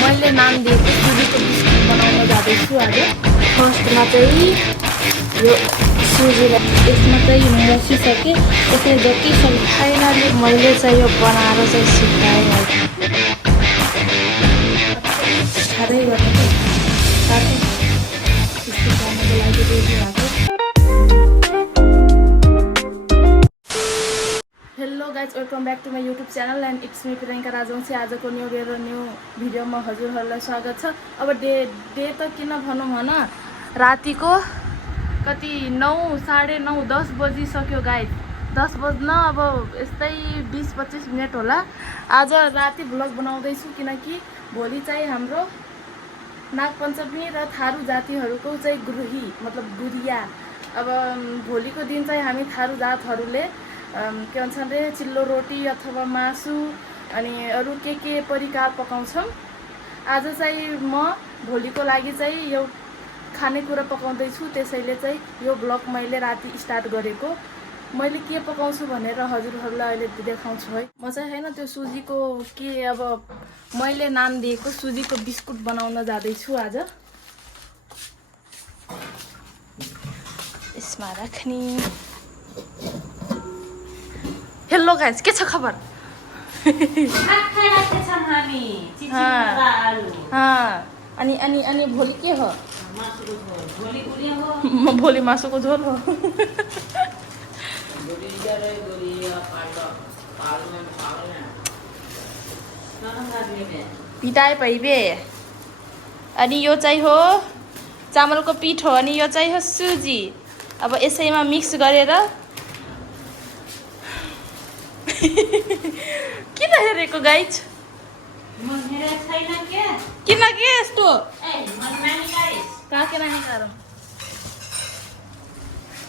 मैले नाम दिएको सुजीको बिस्कुट बनाउन जाँदैछु आज। फर्स्टमा चाहिँ यो सुजीलाई यसमा चाहिँ मसिसकेँ। यसले जति सक्दो फाइनली मैले चाहिँ यो बनाएर चाहिँ सिकाएँ। साह्रै गर्ने साथै बिस्कुट बनाउनको लागि रेडी भएको। Hello guys, welcome back to my YouTube channel and it's me Priyanka Rajbanshi. आजको न्यू डे र न्यू भिडियोमा हजुरहरूलाई स्वागत छ। अब डे त किन भनौँ भन, रातिको कति 9, साढे 9, 10 बजिसक्यो गाइज। 10 बज्न अब यस्तै 20-25 मिनट होला। आज राति भ्लग बनाउँदैछु किनकि भोलि चाहिँ हाम्रो नागपञ्चमी र थारू जातिहरूको चाहिँ गुरुही मतलब गुरिया। अब भोलिको दिन चाहिँ हामी थारू जातहरूले के भन्छन् रे, चिल्लो रोटी अथवा मासु अनि अरू के परिकार पकाउँछौँ। आज चाहिँ म भोलिको लागि चाहिँ यो खानेकुरा पकाउँदैछु। त्यसैले चाहिँ यो ब्लग मैले राति स्टार्ट गरेको। मैले के पकाउँछु भनेर हजुरहरूलाई अहिले देखाउँछु है। म चाहिँ होइन त्यो सुजीको के अब मैले नाम दिएको सुजीको बिस्कुट बनाउन जाँदैछु आज। यसमा राख्ने। हेलो गाइस, के छ खबर? अनि भोलि के हो? भोलि मासुको झोल हो। पिटाए पैबे। अनि यो चाहिँ हो चामलको पिठो अनि यो चाहिँ हो सुजी। अब यसैमा मिक्स गरेर किन हेरेको गाइज? किन के यस्तो काके नानी गाह्रो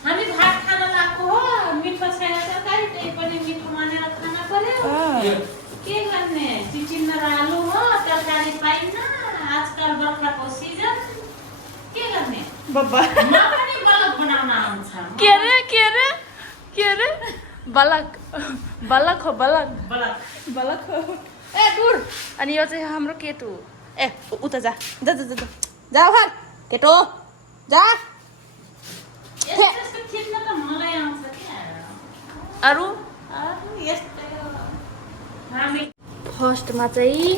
हामी भात खान लाग्को हो। मिठो छैन तरकारी, त्यही पनि मिठो मानेर खाना पर्यो। के गर्ने, चिचिन र आलु हो, तरकारी पाइन्न आजकल बर्खाको सिजन। के गर्ने बब्बा? म पनि बलक बनाउन आउँछ। के रे बलक हो बलक हो। ए दूर। अनि यो चाहिँ हाम्रो केटो। ए उता जा भार केटो जा। यस्तो खिच्न त मलाई आउँछ के। अरू यस्तै हो। हामी फर्स्टमा चाहिँ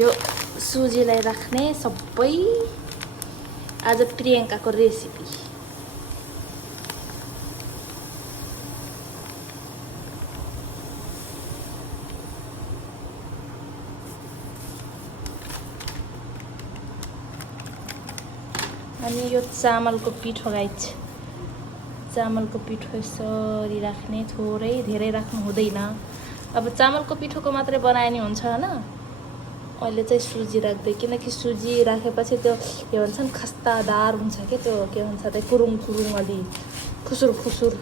यो सुजीलाई राख्ने सबै। आज प्रियङ्काको रेसिपी। अनि यो चामलको पिठो गाइज, चामलको पिठो यसरी राख्ने। थोरै धेरै राख्नु हुँदैन। अब चामलको पिठोको मात्रै बनाए नि हुन्छ होइन। अहिले चाहिँ सुजी राख्दै, किनकि सुजी राखेपछि त्यो के भन्छन् खस्तादार हुन्छ क्या। त्यो के भन्छ त्यो कुरुङ अलि खुसुर।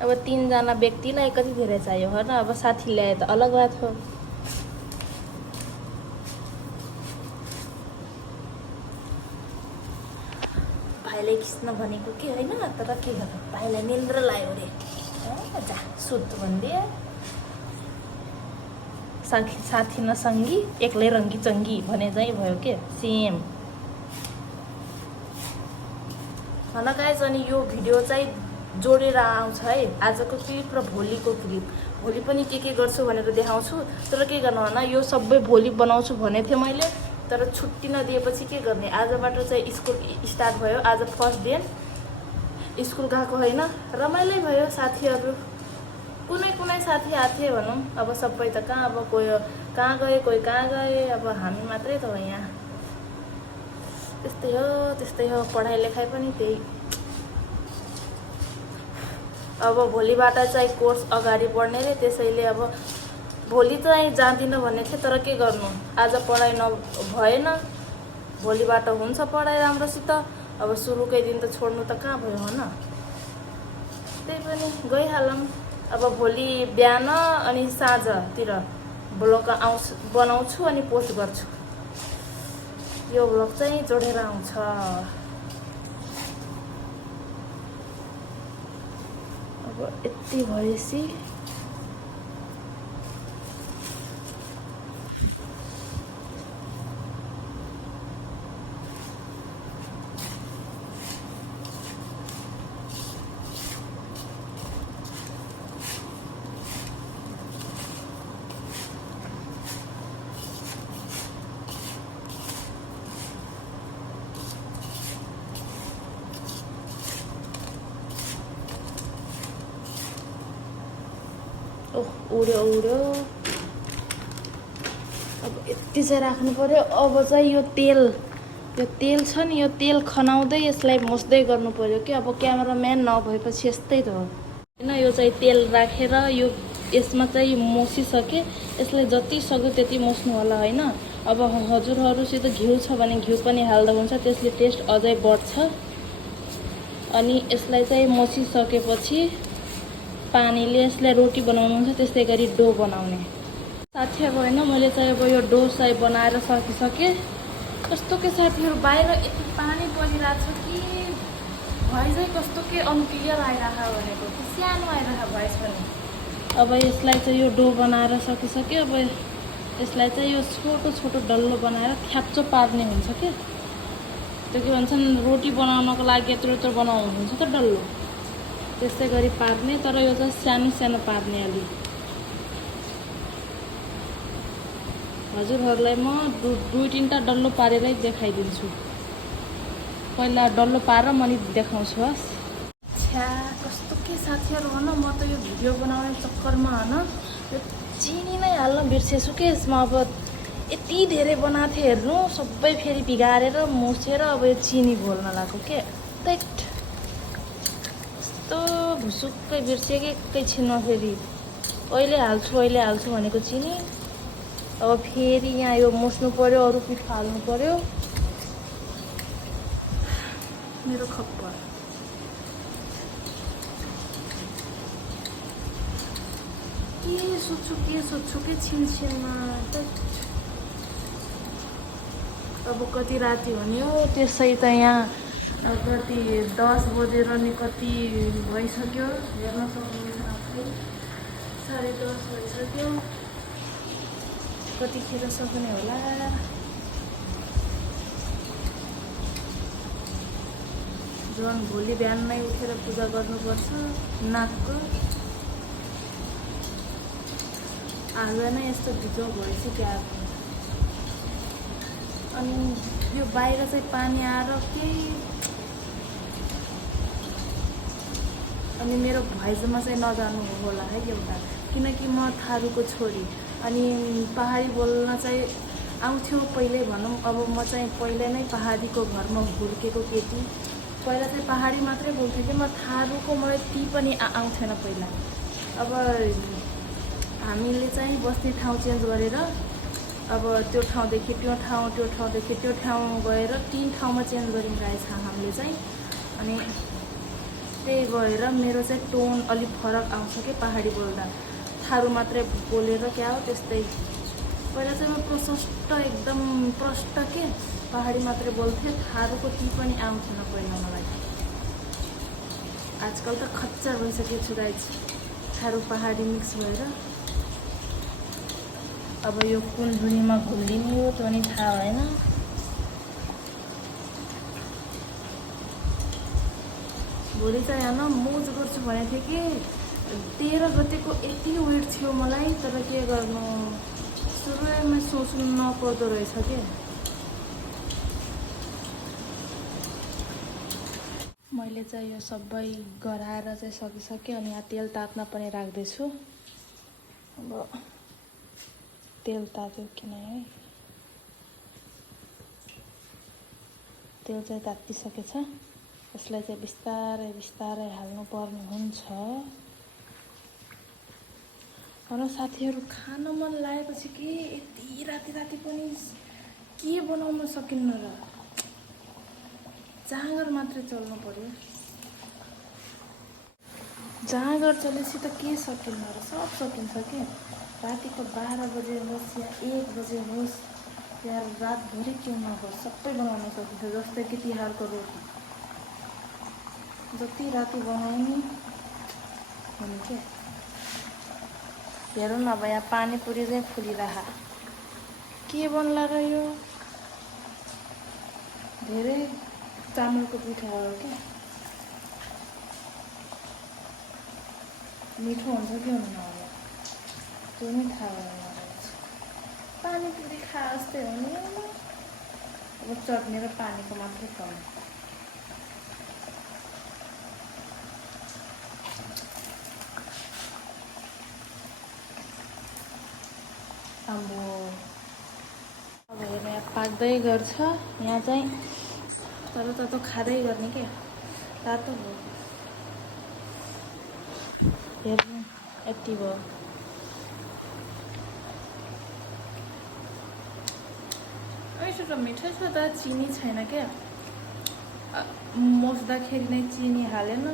अब 3जना व्यक्तिलाई कति धेरै चाहियो होइन। अब साथी ल्याए त अलग बात हो। भाइले खिच्न भनेको के होइन, तर के गर्नु, भाइलाई निन्द्रा लाग्यो अरे। जा सुत भनिदिए। साथी नसङ्गी एक्लै रङ्गी चङ्गी भने चाहिँ भयो के सेम भन गाइज। अनि यो भिडियो चाहिँ जोडेर आउँछ है, आजको क्लिप र भोलिको क्लिप। भोलि पनि के गर्छु भनेर देखाउँछु। तर के गर्नु भन, यो सबै भोलि बनाउँछु भनेको थिएँ मैले, तर छुट्टी नदिएपछि के गर्ने। आजबाट चाहिँ स्कुल स्टार्ट भयो। आज फर्स्ट डे स्कुल गएको होइन, रमाइलो भयो। साथीहरू कुनै साथी आथे भनौँ। अब सबै त कहाँ, अब कोही कहाँ गए कोही कहाँ गए, अब हामी मात्रै त हो यहाँ। त्यस्तै हो पढाइ लेखाइ पनि त्यही। अब भोलिबाट चाहिँ कोर्स अगाडि बढ्ने रे, त्यसैले अब भोलि चाहिँ जाँदिनँ भन्ने थिएँ, तर के गर्नु, आज पढाइ भएन। भोलिबाट हुन्छ पढाइ राम्रोसित। अब सुरुकै दिन त छोड्नु त कहाँ भयो होइन। त्यही पनि गइहालौँ। अब भोलि बिहान अनि साँझतिर ब्लग बनाउँछु अनि पोस्ट गर्छु। यो ब्लग चाहिँ जोडेर आउँछ। अब यति भएपछि ओह उड्यो अब यति चाहिँ राख्नु पर्यो। अब चाहिँ यो तेल छ नि, यो तेल खनाउँदै यसलाई मोस्दै गर्नु पर्यो कि। अब क्यामेराम्यान नभएपछि यस्तै त हो होइन। यो चाहिँ तेल राखेर यो यसमा चाहिँ मोसिसके यसलाई जति सक्यो त्यति मोस्नु होला होइन। अब हजुरहरूसित घिउ छ भने घिउ पनि हाल्दा हुन्छ, त्यसले टेस्ट अझै बढ्छ। अनि यसलाई चाहिँ मोसिसकेपछि पानीले यसलाई रोटी बनाउनुहुन्छ, त्यस्तै गरी डो बनाउने। साथीहरू होइन, मैले चाहिँ अब यो डो चाहिँ बनाएर सकिसकेँ। कस्तो के साथीहरू बाहिर यति पानी परिरहेको छ कि भोइस चाहिँ कस्तो के अनक्लियर आइरहेको भनेको कि सानो आइरहेको भोइस पनि। अब यसलाई चाहिँ यो डो बनाएर सकिसक्यो। अब यसलाई चाहिँ यो छोटो छोटो डल्लो बनाएर थ्याप्चो पार्ने हुन्छ क्या। त्यो के भन्छन्, रोटी बनाउनको लागि यत्रो यत्रो बनाउनुहुन्छ त डल्लो, त्यस्तै गरी पार्ने। तर यो चाहिँ सानो सानो पार्ने। अलि हजुरहरूलाई म दुई तिनवटा डल्लो पारेरै देखाइदिन्छु। पहिला डल्लो पारेर मैले देखाउँछु। हस् छ्या कस्तो के साथीहरू हो न, म त यो भिडियो बनाउने चक्करमा होइन यो चिनी नै हाल्न बिर्सेछु कि यसमा। अब यति धेरै बनाएको थिएँ हेर्नु, सबै फेरि बिगारेर मुछेर अब यो चिनी घोल्न लाग्यो के। त्यट यस्तो भुसुक्कै बिर्सेँ कि एकैछिनमा फेरि अहिले हाल्छु भनेको चिनी। अब फेरि यहाँ यो मुस्नु पर्यो, अरू पिठो हाल्नु पर्यो। मेरो खप्पर के सोध्छु के छिनछिनमा। अब कति राति हुने हो त्यसै त यहाँ कति 10 बजेर नि कति भइसक्यो। हेर्न सक्नुहुन्छ आफै 10:30 भइसक्यो। कतिखेर सक्ने होला। झन् भोलि बिहान नै उठेर पूजा गर्नुपर्छ नागको। आज नै यस्तो बिजो भइसक्यो। अनि यो बाहिर चाहिँ पानी आएर केही अनि मेरो भोइसमा चाहिँ नजानु होला है एउटा, किनकि म थारूको छोरी। अनि पहाडी बोल्न चाहिँ आउँथ्यो पहिल्यै भनौँ। अब म चाहिँ पहिल्यै नै पहाडीको घरमा हुर्केको केटी। पहिला चाहिँ पहाडी मात्रै बोल्थेँ कि म थारूको मलाई ती पनि आउँथेन पहिला। अब हामीले चाहिँ बस्ने ठाउँ चेन्ज गरेर अब त्यो ठाउँदेखि त्यो ठाउँ, त्यो ठाउँदेखि त्यो ठाउँ गएर 3 ठाउँमा चेन्ज गरिन्छ रहेछ हामीले चाहिँ। अनि त्यही भएर मेरो चाहिँ टोन अलिक फरक आउँछ कि पहाडी बोल्दा। थारू मात्रै बोलेर क्या हो त्यस्तै। पहिला चाहिँ म प्रशस्त एकदम प्रष्ट के पहाडी मात्रै बोल्थेँ। थारूको ती पनि आउँथेन पहिला मलाई। आजकल त खच्चर भइसकेको छु गाइज, थारू पहाडी मिक्स भएर। अब यो कुन धुनीमा घुलिने हो त्यो नि थाहा भएन। भोलि चाहिँ होइन मोज गर्छु भनेको थिएँ कि 13 गतेको यति वेट थियो मलाई। तर के गर्नु, सुरुमा सोच्नु नपर्दो रहेछ के। मैले चाहिँ यो सबै गराएर चाहिँ सकिसकेँ। अनि यहाँ तेल तात्न पनि राख्दैछु। अब तेल तात्यो कि नै है, तेल चाहिँ तात्तिसकेछ। यसलाई चाहिँ बिस्तारै बिस्तारै हाल्नुपर्ने हुन्छ। र साथीहरू खान मन लागेपछि के यति राति राति पनि के बनाउन सकिन्न र, जाँगर मात्रै चल्नु पर्यो। जाँगर चलेपछि त के सकिन्न र, सब सकिन्छ के। रातिको 12 बजे होस् या 1 बजे होस् या रातभरि के नहोस् सबै बनाउन सकिन्छ। जस्तै कि तिहारको रोटी जति राति बनाउने हुने के। हेरौँ न अब यहाँ पानीपुरी चाहिँ फुलिरह के बन्ला र यो। धेरै चामलको पिठो हो क्या। मिठो हुन्छ कि हुन्न होला त्यो नि थाहा भएन। पानीपुरी खा जस्तै हो नि। अब चटनी र पानीको मात्रै खाउँ। आम्बो अब हेर्नु यहाँ पाक्दै गर्छ यहाँ चाहिँ तर त खाँदै गर्ने के तातो भयो हेर्नु यति भयो यसो त मिठो छ त चिनी छैन क्या मोस्दाखेरि नै चिनी हालेन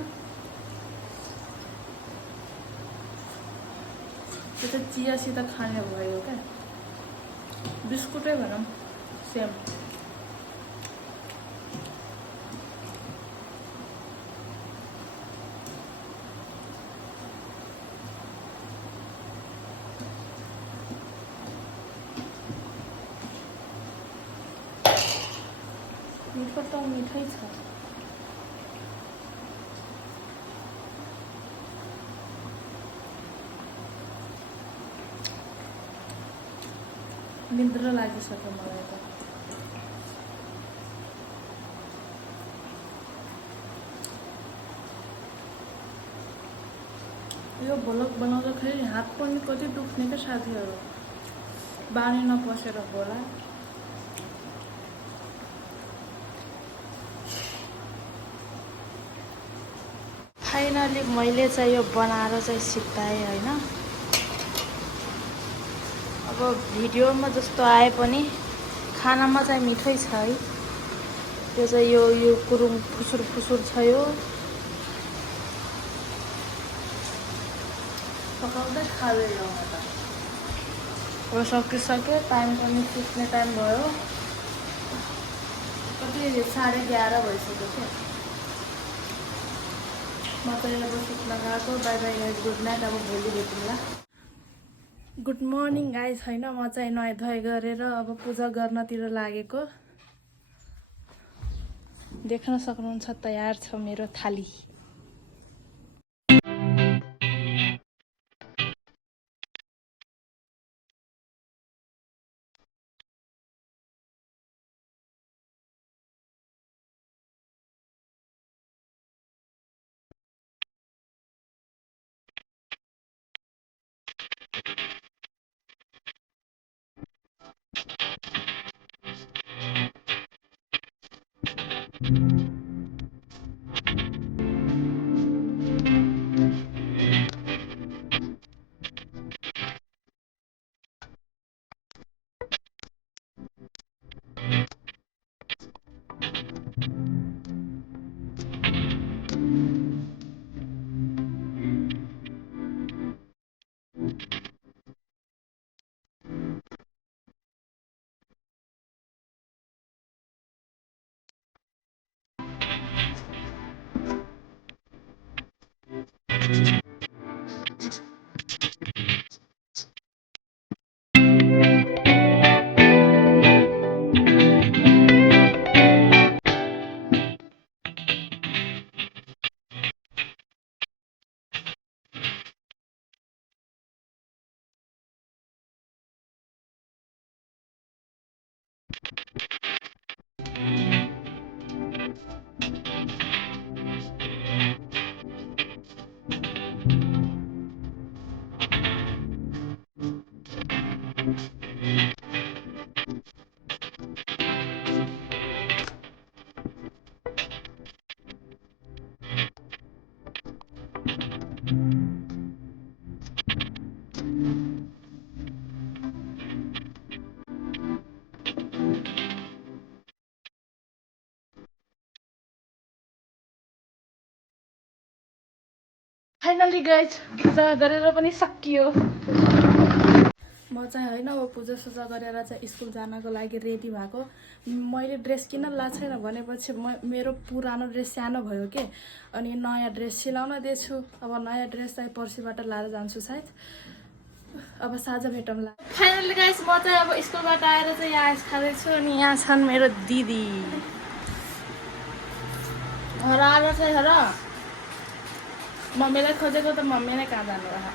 त्यो त चियासित खाने भयो क्या बिस्कुटै भनौँ सेम मिठो त मिठै छ निद्रा लागिसक्यो मलाई त यो भोलक बनाउँदाखेरि हात पनि कति दुख्ने क्या साथीहरू बानी नपसेर होला फाइनली मैले चाहिँ यो बनाएर चाहिँ सिकाएँ होइन अब भिडियोमा जस्तो आए पनि खानामा चाहिँ मिठै छ है त्यो चाहिँ यो कुरुङ फुसुर फुसुर छ यो पकाउँदै खाँदै जाउँ त अब सकिसक्यो टाइम पनि सुत्ने टाइम भयो कति 11:30 भइसक्यो क्या म चाहिँ अब सुत्न गएको by by guys good night अब भोलि भेटौँला गुड मर्निङ गाइज होइन म चाहिँ नुहाइ धुवाइ गरेर अब पूजा गर्नतिर लागेको देख्न सक्नुहुन्छ तयार छ मेरो थाली फाइनली गाइज पूजा गरेर पनि सकियो म चाहिँ होइन अब पूजासुजा गरेर चाहिँ स्कुल जानको लागि रेडी भएको मैले ड्रेस किन लाएको छैन भनेपछि मेरो पुरानो ड्रेस सानो भयो के अनि नयाँ ड्रेस सिलाउन दिएछु अब नयाँ ड्रेस चाहिँ पर्सिबाट लाएर जान्छु सायद अब साँझ भेटौँला फाइनली गाइस म चाहिँ अब स्कुलबाट आएर चाहिँ यहाँ आइस खाँदैछु अनि यहाँ छन् मेरो दिदी घर आएर चाहिँ हेर मम्मीलाई खोजेको त मम्मी नै कहाँ जानु रह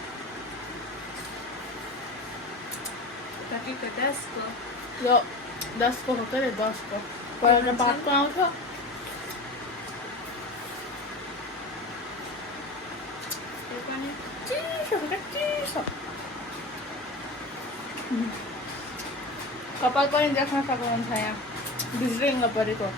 यो 10 को हो के 10 को पहिला 5 को आउँछ चिसो हो क्या चिसो कपाल पनि देख्न सक्नुहुन्छ यहाँ भिज्रिङ्ग परेको